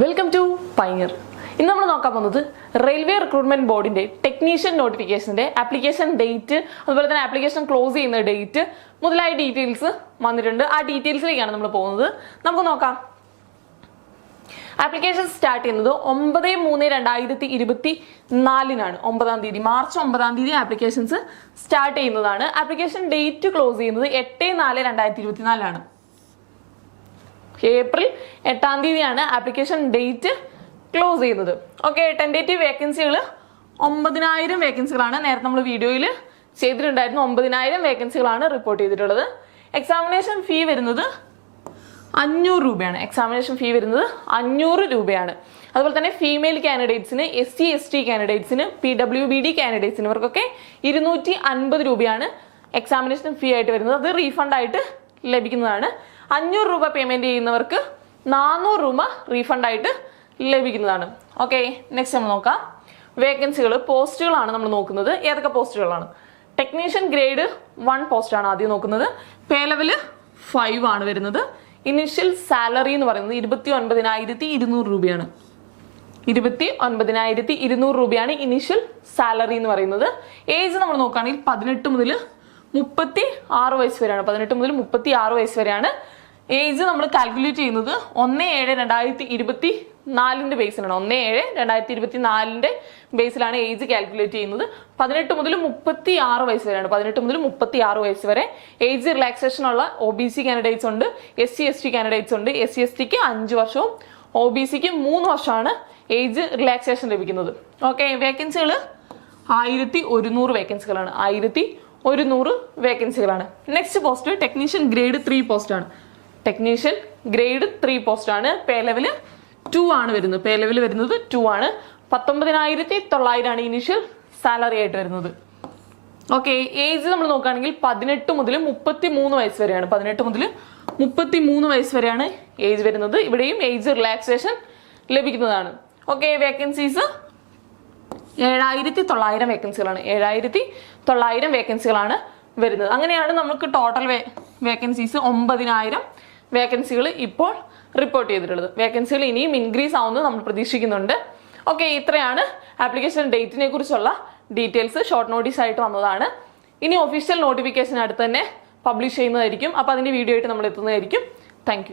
Welcome to pioneer. ഇന്ന് നമ്മൾ നോക്കാൻ പോകുന്നത് റെയിൽവേ റിക്രൂട്ട്മെന്റ് ബോർഡിന്റെ ടെക്നീഷ്യൻ നോട്ടിഫിക്കേഷന്റെ ആപ്ലിക്കേഷൻ ഡേറ്റ്, അതുപോലെ തന്നെ ആപ്ലിക്കേഷൻ ക്ലോസ് ചെയ്യുന്ന ഡേറ്റ് മുതലായ ഡീറ്റെയിൽസ് വന്നിട്ടുണ്ട്. ആ ഡീറ്റെയിൽസിലേക്കാണ് നമ്മൾ പോകുന്നത്. നമുക്ക് നോക്കാം. ആപ്ലിക്കേഷൻ സ്റ്റാർട്ട് ചെയ്യുന്നത് 9/3/2024 9-ാം തീയതി, മാർച്ച് 9-ാം തീയതി ആപ്ലിക്കേഷൻസ് സ്റ്റാർട്ട് ചെയ്യുന്നതാണ്. ആപ്ലിക്കേഷൻ ഡേറ്റ് ക്ലോസ് ചെയ്യുന്നത് 8/4/2024 ഏപ്രിൽ 8-ാം തീയതിയാണ് ആപ്ലിക്കേഷൻ ഡേറ്റ് ക്ലോസ് ചെയ്യുന്നത്. ഓക്കെ, ടെൻഡേറ്റീവ് വേക്കൻസികൾ 9000 വേക്കൻസികളാണ്. നേരത്തെ നമ്മൾ വീഡിയോയിൽ ചെയ്തിട്ടുണ്ടായിരുന്നു. 9000 വേക്കൻസികളാണ് റിപ്പോർട്ട് ചെയ്തിട്ടുള്ളത്. എക്സാമിനേഷൻ ഫീ വരുന്നത് 500 രൂപയാണ്. എക്സാമിനേഷൻ ഫീ വരുന്നത് 500 രൂപയാണ്. അതുപോലെ തന്നെ ഫീമെയിൽ കാൻഡിഡേറ്റ്സിന്, SC/ST കാൻഡിഡേറ്റ്സിന്, PWBD കാൻഡിഡേറ്റ്സിന് ഇവർക്കൊക്കെ 250 രൂപയാണ് എക്സാമിനേഷൻ ഫീ ആയിട്ട് വരുന്നത്. അത് റീഫണ്ട് ആയിട്ട് ലഭിക്കുന്നതാണ്. 500 രൂപ പേയ്മെന്റ് ചെയ്യുന്നവർക്ക് 400 രൂപ റീഫണ്ട് ആയിട്ട് ലഭിക്കുന്നതാണ്. ഓക്കെ, നെക്സ്റ്റ് നമ്മൾ നോക്കാം. വേക്കൻസികൾ, പോസ്റ്റുകളാണ് നമ്മൾ നോക്കുന്നത്. ഏതൊക്കെ പോസ്റ്റുകളാണ്? ടെക്നീഷ്യൻ ഗ്രേഡ് 1 പോസ്റ്റാണ് ആദ്യം നോക്കുന്നത്. പേ ലെവല് 5 ആണ് വരുന്നത്. ഇനിഷ്യൽ സാലറി എന്ന് പറയുന്നത് 29,200 രൂപയാണ്. 29,200 രൂപയാണ് ഇനിഷ്യൽ സാലറി എന്ന് പറയുന്നത്. ഏജ് നമ്മൾ നോക്കുകയാണെങ്കിൽ 18 മുതൽ 36 വയസ്സ് വരെയാണ്. 18 മുതൽ 36 വയസ്സ് വരെയാണ് ഏജ്. നമ്മൾ കാൽക്കുലേറ്റ് ചെയ്യുന്നത് 1/7/2024 ബേസിലാണ്. 1/7/2024 ബേസിലാണ് ഏജ് കാൽക്കുലേറ്റ് ചെയ്യുന്നത്. 18 മുതൽ 36 വയസ്സ് വരെയാണ്. 18 മുതൽ 36 വയസ്സ് വരെ ഏജ് റിലാക്സേഷൻ ഉള്ള OBC കാൻഡിഡേറ്റ്സ് ഉണ്ട്, SC/ST കാൻഡിഡേറ്റ്സ് ഉണ്ട്. SC/STക്ക് 5 വർഷവും OBCക്ക് 3 വർഷമാണ് ഏജ് റിലാക്സേഷൻ ലഭിക്കുന്നത്. ഓക്കെ, വേക്കൻസികൾ 1100 വേക്കൻസികളാണ്. 1100 വേക്കൻസികളാണ്. Next post technician grade 3 post ആണ്. ടെക്നീഷ്യൻ ഗ്രേഡ് 3 പോസ്റ്റ് ആണ്. പേ ലെവല് 2 ആണ് വരുന്നത്. പേ ലെവൽ വരുന്നത് 2 ആണ്. 19,900 ആണ് ഇനിഷ്യൽ സാലറി ആയിട്ട് വരുന്നത്. ഓക്കെ, ഏജ് നമ്മൾ നോക്കുകയാണെങ്കിൽ 18 മുതൽ 33 വയസ്സ് വരെയാണ്. 18 മുതൽ 33 വയസ്സ് വരെയാണ് ഏജ് വരുന്നത്. ഇവിടെയും ഏജ് റിലാക്സേഷൻ ലഭിക്കുന്നതാണ്. Okay, vacancies 7,900 വേക്കൻസികളാണ്. 7,900 വേക്കൻസികളാണ് വരുന്നത്. അങ്ങനെയാണ് നമുക്ക് ടോട്ടൽ വേക്കൻസീസ് 9,000 വേക്കൻസികൾ ഇപ്പോൾ റിപ്പോർട്ട് ചെയ്തിട്ടുള്ളത്. വേക്കൻസികൾ ഇനിയും ഇൻക്രീസ് ആവുന്നത് നമ്മൾ പ്രതീക്ഷിക്കുന്നുണ്ട്. ഓക്കെ, ഇത്രയാണ് ആപ്ലിക്കേഷൻ ഡേറ്റിനെ കുറിച്ചുള്ള ഡീറ്റെയിൽസ്. ഷോർട്ട് നോട്ടീസ് ആയിട്ട് വന്നതാണ്. ഇനി ഒഫീഷ്യൽ നോട്ടിഫിക്കേഷൻ അടുത്ത് തന്നെ പബ്ലിഷ് ചെയ്യുന്നതായിരിക്കും. അപ്പോൾ അതിൻ്റെ വീഡിയോ ആയിട്ട് നമ്മൾ എത്തുന്നതായിരിക്കും. താങ്ക്